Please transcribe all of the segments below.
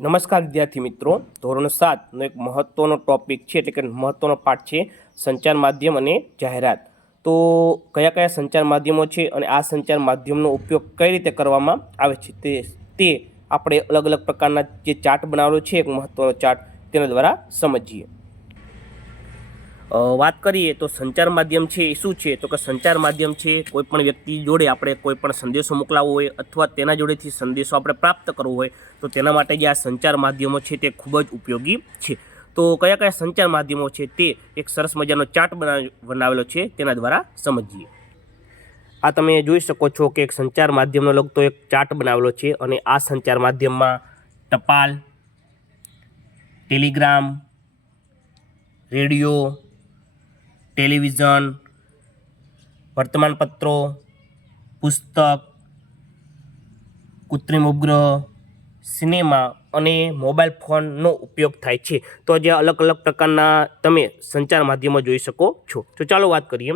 નમસ્કાર વિદ્યાર્થી મિત્રો. ધોરણ સાતનો એક મહત્ત્વનો ટોપિક છે, એટલે કે મહત્ત્વનો પાઠ છે, સંચાર માધ્યમ અને જાહેરાત. તો કયા કયા સંચાર માધ્યમો છે અને આ સંચાર માધ્યમનો ઉપયોગ કઈ રીતે કરવામાં આવે છે તે તે આપણે અલગ અલગ પ્રકારના જે ચાર્ટ બનાવેલો છે, એક મહત્ત્વનો ચાર્ટ તેના દ્વારા સમજીએ. વાત કરીએ તો સંચાર માધ્યમ છે એ શું છે? તો કે સંચાર માધ્યમ છે, કોઈ પણ વ્યક્તિ જોડે આપણે કોઈ પણ સંદેશો મોકલાવવો હોય અથવા તેના જોડેથી સંદેશો આપણે પ્રાપ્ત કરવો હોય, તો તેના માટે જે આ સંચાર માધ્યમો છે તે ખૂબ જ ઉપયોગી છે. તો કયા કયા સંચાર માધ્યમો છે તે એક સરસ મજાનો ચાર્ટ બના- બનાવેલો છે તેના દ્વારા સમજીએ. આ તમે જોઈ શકો છો કે એક સંચાર માધ્યમનો લગતો એક ચાર્ટ બનાવેલો છે અને આ સંચાર માધ્યમમાં ટપાલ, ટેલિગ્રામ, રેડિયો ટેલિવિઝન, વર્તમાનપત્રો, પુસ્તક, કૃત્રિમ ઉપગ્રહ, સિનેમા અને મોબાઈલ ફોનનો ઉપયોગ થાય છે. તો જે અલગ અલગ પ્રકારના તમે સંચાર માધ્યમો જોઈ શકો છો. તો ચાલો વાત કરીએ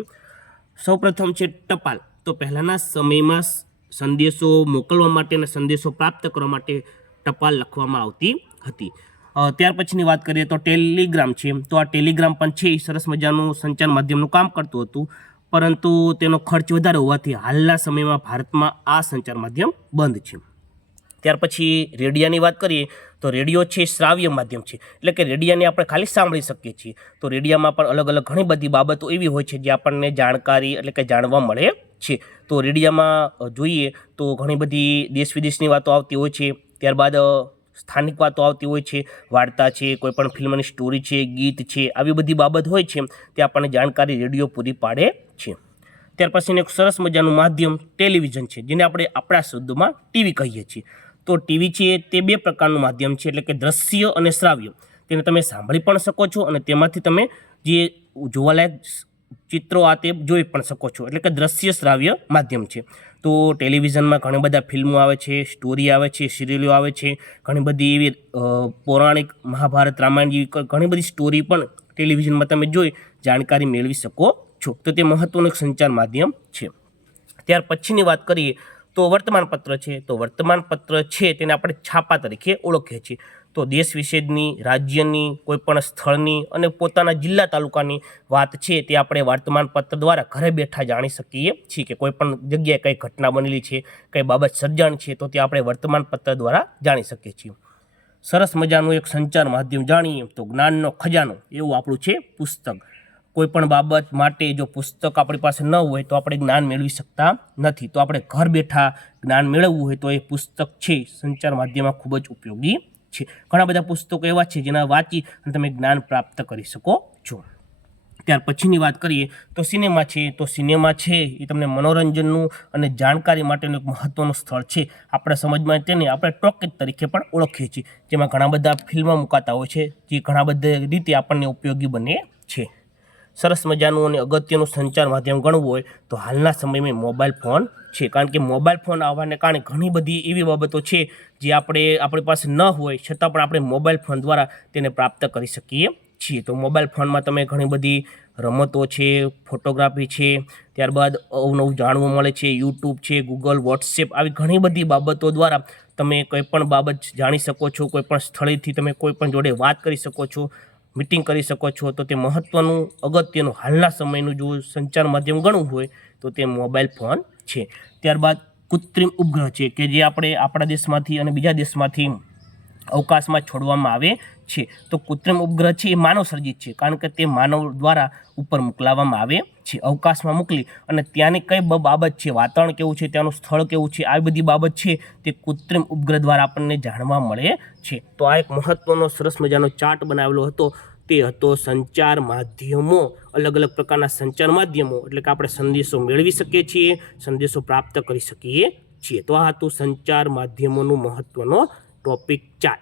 સૌપ્રથમ છે ટપાલ. તો પહેલાંના સમયમાં સંદેશો મોકલવા માટે અને સંદેશો પ્રાપ્ત કરવા માટે ટપાલ લખવામાં આવતી હતી. ત્યાર પછીની વાત કરીએ તો ટેલિગ્રામ છે. તો આ ટેલિગ્રામ પણ છે, એ સરસ મજાનું સંચાર માધ્યમનું કામ કરતું હતું. પરંતુ તેનો ખર્ચ વધારે હોવાથી હાલના સમયમાં ભારતમાં આ સંચાર માધ્યમ બંધ છે. ત્યાર પછી રેડિયાની વાત કરીએ તો રેડિયો છે, શ્રાવ્ય માધ્યમ છે. એટલે કે રેડિયાને આપણે ખાલી સાંભળી શકીએ છીએ. તો રેડિયામાં પણ અલગ અલગ ઘણી બધી બાબતો એવી હોય છે જે આપણને જાણકારી એટલે કે જાણવા મળે છે. તો રેડિયામાં જોઈએ તો ઘણી બધી દેશ વિદેશની વાતો આવતી હોય છે. ત્યારબાદ સ્થાનિક વાતો આવતી હોય છે, વાર્તા છે કોઈપણ ફિલ્મની સ્ટોરી છે, ગીત છે, આવી બધી બાબત હોય છે, તે આપણને જાણકારી રેડિયો પૂરી પાડે છે. ત્યાર પછીનું એક સરસ મજાનું માધ્યમ ટેલિવિઝન છે, જેને આપણે આપણા શબ્દોમાં ટીવી કહીએ છીએ. તો ટીવી છે તે બે પ્રકારનું માધ્યમ છે, એટલે કે દ્રશ્ય અને શ્રાવ્ય. તેને તમે સાંભળી પણ શકો છો અને તેમાંથી તમે જે જોવાલાયક ચિત્રો આ તે જોઈ પણ શકો છો. એટલે કે દ્રશ્ય શ્રાવ્ય માધ્યમ છે. તો ટેલિવિઝનમાં ઘણી બધા ફિલ્મો આવે છે, સ્ટોરી આવે છે, સિરિયલો આવે છે. ઘણી બધી એવી પૌરાણિક મહાભારત, રામાયણ જેવી ઘણી બધી સ્ટોરી પણ ટેલિવિઝનમાં તમે જોઈ જાણકારી મેળવી શકો છો. તો તે મહત્ત્વનું સંચાર માધ્યમ છે. ત્યાર પછીની વાત કરીએ તો વર્તમાનપત્ર છે. તો વર્તમાનપત્ર છે તેને આપણે છાપા તરીકે ઓળખીએ છીએ. તો દેશ વિશેની, રાજ્યની, કોઈપણ સ્થળની અને પોતાના જિલ્લા તાલુકાની વાત છે તે આપણે વર્તમાનપત્ર દ્વારા ઘરે બેઠા જાણી શકીએ છીએ કે કોઈ પણ જગ્યાએ કઈ ઘટના બનેલી છે, કઈ બાબત સર્જાણ છે તો તે આપણે વર્તમાનપત્ર દ્વારા જાણી શકીએ છીએ. સરસ મજાનું એક સંચાર માધ્યમ જાણીએ તો જ્ઞાનનો ખજાનો એવું આપણું છે પુસ્તક. કોઈ પણ બાબત માટે જો પુસ્તક આપણી પાસે ન હોય તો આપણે જ્ઞાન મેળવી શકતા નથી. તો આપણે ઘર બેઠા જ્ઞાન મેળવવું હોય તો એ પુસ્તક છે. સંચાર માધ્યમમાં ખૂબ જ ઉપયોગી છે. ઘણા બધા પુસ્તકો એવા છે જેના વાંચી અને તમે જ્ઞાન પ્રાપ્ત કરી શકો છો. ત્યાર પછીની વાત કરીએ તો સિનેમા છે. તો સિનેમા છે એ તમને મનોરંજનનું અને જાણકારી માટેનું એક મહત્ત્વનું સ્થળ છે. આપણા સમજમાં તેને આપણે ટોકેજ તરીકે પણ ઓળખીએ છીએ. જેમાં ઘણા બધા ફિલ્મો મુકાતા હોય છે. જે ઘણા બધા રીતે આપણને ઉપયોગી બને છે. સરસ મજાનું અને અગત્યનું સંચાર માધ્યમ ગણવું હોય તો હાલના સમયમાં મોબાઈલ ફોન છે. કારણ કે મોબાઈલ ફોન આવવાને કારણે ઘણી બધી એવી બાબતો છે જે આપણે આપણી પાસે ન હોય, છતાં પણ આપણે મોબાઈલ ફોન દ્વારા તેને પ્રાપ્ત કરી શકીએ છીએ. તો મોબાઈલ ફોનમાં તમે ઘણી બધી રમતો છે, ફોટોગ્રાફી છે, ત્યારબાદ અવનવું જાણવું મળે છે, યુટ્યુબ છે, ગૂગલ, વોટ્સએપ આવી ઘણી બધી બાબતો દ્વારા તમે કોઈ પણ બાબત જાણી શકો છો, કોઈ પણ સ્થળેથી તમે કોઈ પણ જોડે વાત કરી શકો છો મિટિંગ કરી શકો છો, તો તે મહત્ત્વનું અગત્યનું હાલના સમયનું જો સંચાર માધ્યમ ગણવું હોય, તો તે મોબાઈલ ફોન છે. ત્યારબાદ કૃત્રિમ ઉપગ્રહ છે, કે જે આપણે આપણા દેશમાંથી અને બીજા દેશમાંથી અવકાશમાં છોડવામાં આવે છે. તો કૃત્રિમ ઉપગ્રહ છે એ માનવ સર્જિત છે. કારણ કે તે માનવ દ્વારા ઉપર મોકલાવવામાં આવે છે. અવકાશમાં મોકલી અને ત્યાંની કઈ બાબત છે? વાતાવરણ કેવું છે? ત્યાંનું સ્થળ કેવું છે? આવી બધી બાબત છે તે કૃત્રિમ ઉપગ્રહ દ્વારા આપણને જાણવા મળે છે. તો આ એક મહત્ત્વનો સરસ મજાનો ચાર્ટ બનાવેલો હતો. તે હતો સંચાર માધ્યમો. અલગ અલગ પ્રકારના સંચાર માધ્યમો. એટલે કે આપણે સંદેશો મેળવી શકીએ છીએ, સંદેશો પ્રાપ્ત કરી શકીએ છીએ. તો આ હતું સંચાર માધ્યમોનું મહત્ત્વનો ટોપિક ચાર્ટ